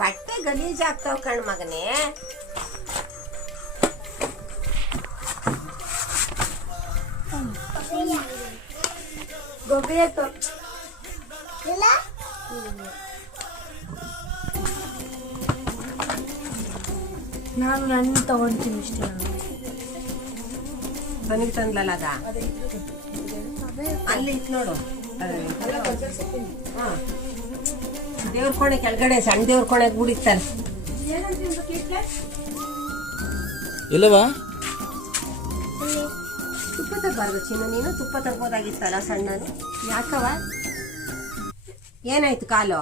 ಬಟ್ಟೆ ಗಲೀಜ್ ಆಗ್ತಾವ ಕಣ್ ಮಗನೇ. ಗೊಬ್ಬರ ನಾನು ನನ್ನ ತಗೊಂತೀನಿ ಇಷ್ಟೇ. ನನಗೆ ತಂದ್ಲಲ್ಲ ಅದ ಅಲ್ಲಿ ಇತ್ತು ನೋಡು. ದೇವ್ರ ಕೋಣೆ ಕೆಳಗಡೆ ಸಣ್ಣ ದೇವ್ರ ಕೋಣೆ ಗುಡಿತಾರೆ ಇಲ್ಲವಾ? ತುಪ್ಪ ತರಬಾರ್ದು ಚಿನ್ನ, ನೀನು ತುಪ್ಪ ತರ್ಬೋದಾಗಿತ್ತಲ್ಲ ಸಣ್ಣನು. ಯಾಕವ ಏನಾಯ್ತು ಕಾಲು?